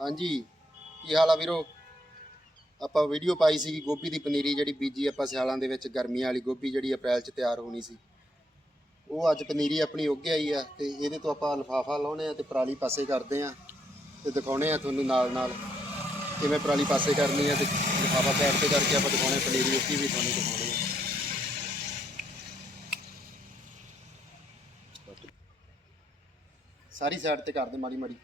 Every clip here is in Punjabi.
ਹਾਂਜੀ। ਕੀ ਹਾਲ ਆ ਵੀਰੋ? ਆਪਾਂ ਵੀਡੀਓ ਪਾਈ ਸੀਗੀ ਗੋਭੀ ਦੀ ਪਨੀਰੀ ਜਿਹੜੀ ਬੀਜੀ ਆਪਾਂ ਸਿਆਲਾਂ ਦੇ ਵਿੱਚ ਗਰਮੀਆਂ ਵਾਲੀ ਗੋਭੀ ਜਿਹੜੀ ਅਪ੍ਰੈਲ 'ਚ ਤਿਆਰ ਹੋਣੀ ਸੀ। ਉਹ ਅੱਜ ਪਨੀਰੀ ਆਪਣੀ ਉੱਗ ਆਈ ਆ ਤੇ ਇਹਦੇ ਤੋਂ ਆਪਾਂ ਲਫਾਫਾ ਲਾਉਣੇ ਆ ਤੇ ਪਰਾਲੀ ਪਾਸੇ ਕਰਦੇ ਆ ਤੇ ਦਿਖਾਉਣੇ ਆ ਤੁਹਾਨੂੰ ਨਾਲ ਨਾਲ ਕਿਵੇਂ ਪਰਾਲੀ ਪਾਸੇ ਕਰਨੀ ਆ ਤੇ ਲਫਾਫਾ ਸਾਈਡ ਤੇ ਕਰਕੇ ਆਪਾਂ ਦਿਖਾਉਣੇ ਪਨੀਰੀ ਉੱਗੀ ਵੀ ਤੁਹਾਨੂੰ ਦਿਖਾਉਣੀ ਆ। ਸਾਰੀ ਸਾਈਡ ਤੇ ਕਰਦੇ ਮਾੜੀ ਮਾੜੀ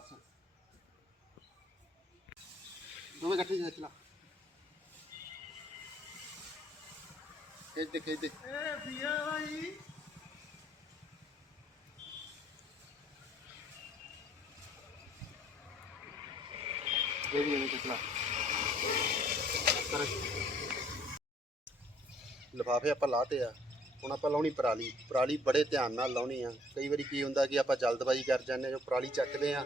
ਬਸ ਦੋਵੇਂ ਇਕੱਠੇ ਜਿਹਾ ਚਲਾ ਖਿੱਚ ਦੇ ਖਿੱਚ ਦੇ ਇਹ ਵੀ ਐਵੇਂ ਚਲਾ ਲਫਾਫੇ ਆਪਾਂ ਲਾਤੇ ਆ ਹੁਣ ਆਪਾਂ ਲਾਉਣੀ ਪਰਾਲੀ। ਪਰਾਲੀ ਬੜੇ ਧਿਆਨ ਨਾਲ ਲਾਉਣੀ ਆ। ਕਈ ਵਾਰੀ ਕੀ ਹੁੰਦਾ ਕਿ ਆਪਾਂ ਜਲਦਬਾਜ਼ੀ ਕਰ ਜਾਂਦੇ ਆ ਜੋ ਪਰਾਲੀ ਚੱਕਦੇ ਆ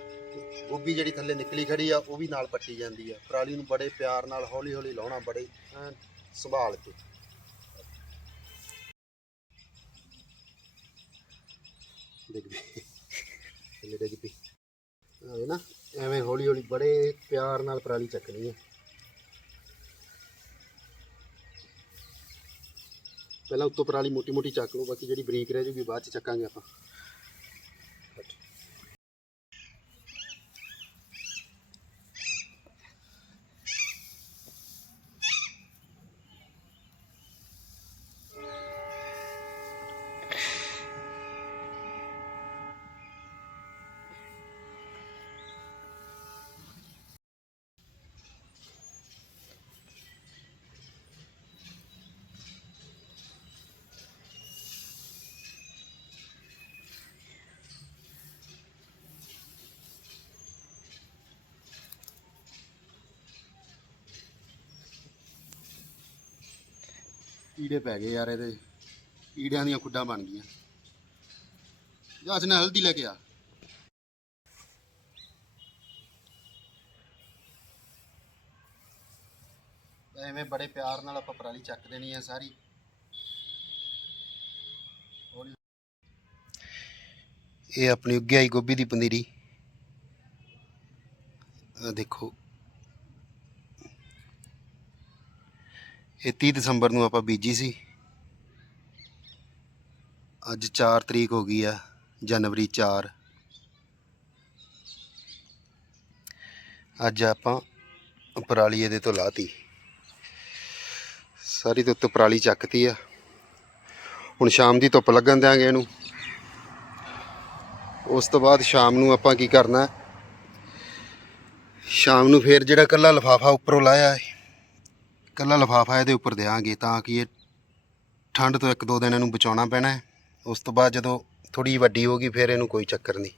ਗੋਭੀ ਜਿਹੜੀ ਥੱਲੇ ਨਿਕਲੀ ਖੜੀ ਆ, ਉਹ ਵੀ ਨਾਲ ਪੱਟੀ ਜਾਂਦੀ ਆ। ਪਰਾਲੀ ਨੂੰ ਬੜੇ ਪਿਆਰ ਨਾਲ ਹੌਲੀ ਹੌਲੀ ਲਾਉਣਾ ਬੜੇ ਸੰਭਾਲ ਕੇ। ਦੇਖ ਵੀ। ਥੱਲੇ ਡਿੱਗ ਪਈ ਆਵੇ ਨਾ, ਐਵੇਂ ਹੌਲੀ ਹੌਲੀ ਬੜੇ ਪਿਆਰ ਨਾਲ ਪਰਾਲੀ ਚੱਕਣੀ ਆ। ਪਹਿਲਾਂ ਉੱਤੋਂ ਪਰਾਲੀ ਮੋਟੀ ਮੋਟੀ ਚੱਕ ਲਓ, ਬਾਕੀ ਜਿਹੜੀ ਬਰੀਕ ਰਹਿ ਜੂਗੀ ਬਾਅਦ ਚ ਚੱਕਾਂਗੇ ਆਪਾਂ। ਕੀੜੇ ਪੈ ਗਏ ਯਾਰ ਇਹਦੇ। ਕੀੜਿਆਂ ਦੀਆਂ ਖੁੱਡਾਂ ਬਣ ਗਈਆਂ। ਜਾ ਅਸਨੇ ਹਲਦੀ ਲੈ ਕੇ ਆ। ਐਵੇਂ ਬੜੇ ਪਿਆਰ ਨਾਲ ਆਪਾਂ ਪਰਾਲੀ ਚੱਕ ਦੇਣੀ ਆ ਸਾਰੀ। ਇਹ ਆਪਣੀ ਉੱਗੀ ਆਈ ਗੋਭੀ ਦੀ ਪਨੀਰੀ। ਦੇਖੋ। ਇਹ 30 ਦਸੰਬਰ ਨੂੰ ਆਪਾਂ ਬੀਜੀ ਸੀ। ਅੱਜ 4 ਤਰੀਕ ਹੋ ਗਈ ਆ, ਜਨਵਰੀ 4 ਅੱਜ ਆਪਾਂ ਪਰਾਲੀ ਇਹਦੇ ਤੋਂ ਲਾਤੀ। ਸਾਰੀ ਤੋਂ ਉੱਤੇ ਪਰਾਲੀ ਚੱਕਤੀ ਆ। ਹੁਣ ਸ਼ਾਮ ਦੀ ਧੁੱਪ ਲੱਗਣ ਦਿਆਂਗੇ ਇਹਨੂੰ। ਉਸ ਤੋਂ ਬਾਅਦ ਸ਼ਾਮ ਨੂੰ ਆਪਾਂ ਕੀ ਕਰਨਾ? ਸ਼ਾਮ ਨੂੰ ਫੇਰ ਜਿਹੜਾ ਕੱਲਾ ਲਫਾਫਾ ਉੱਪਰੋਂ ਲਾਇਆ ਹੈ ਕੱਲਾ ਲਫਾਫਾ ਇਹਦੇ ਉੱਪਰ ਦੇਾਂਗੇ ਤਾਂ ਕਿ ਇਹ ਠੰਡ ਤੋਂ ਇੱਕ ਦੋ ਦਿਨ ਇਹਨੂੰ ਬਚਾਉਣਾ ਪੈਣਾ ਹੈ। ਉਸ ਤੋਂ ਬਾਅਦ ਜਦੋਂ ਥੋੜੀ ਵੱਡੀ ਹੋ ਗਈ, ਫਿਰ ਇਹਨੂੰ ਕੋਈ ਚੱਕਰ ਨਹੀਂ।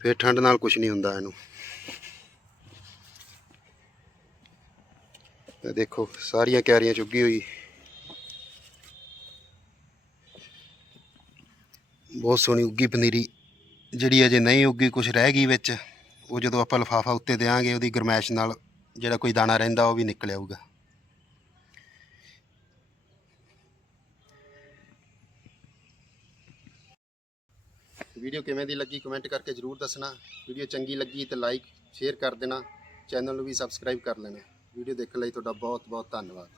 ਫਿਰ ਠੰਡ ਨਾਲ ਕੁਝ ਨਹੀਂ ਹੁੰਦਾ ਇਹਨੂੰ। ਇਹ ਦੇਖੋ, ਸਾਰੀਆਂ ਕਿਆਰੀਆਂ ਚੁੱਗੀ ਹੋਈ। ਬਹੁਤ ਸੋਹਣੀ ਉੱਗੀ ਪਨੀਰੀ। ਜਿਹੜੀ ਅਜੇ ਨਹੀਂ ਉੱਗੀ ਕੁਝ ਰਹਿ ਗਈ ਵਿੱਚ। ਉਹ ਜਦੋਂ ਆਪਾਂ ਲਫਾਫਾ ਉੱਤੇ ਦੇਾਂਗੇ ਉਹਦੀ ਗਰਮੈਸ਼ ਨਾਲ ਜਿਹੜਾ ਕੋਈ ਦਾਣਾ ਰਹਿੰਦਾ ਉਹ ਵੀ ਨਿਕਲ ਆਊਗਾ। ਵੀਡੀਓ ਕਿਵੇਂ ਦੀ ਲੱਗੀ ਕਮੈਂਟ ਕਰਕੇ ਜਰੂਰ ਦੱਸਣਾ। ਵੀਡੀਓ ਚੰਗੀ ਲੱਗੀ ਤੇ ਲਾਈਕ ਸ਼ੇਅਰ ਕਰ ਦੇਣਾ। ਚੈਨਲ ਨੂੰ ਵੀ ਸਬਸਕ੍ਰਾਈਬ ਕਰ ਲੈਣਾ। ਵੀਡੀਓ ਦੇਖਣ ਲਈ ਤੁਹਾਡਾ ਬਹੁਤ ਬਹੁਤ ਧੰਨਵਾਦ।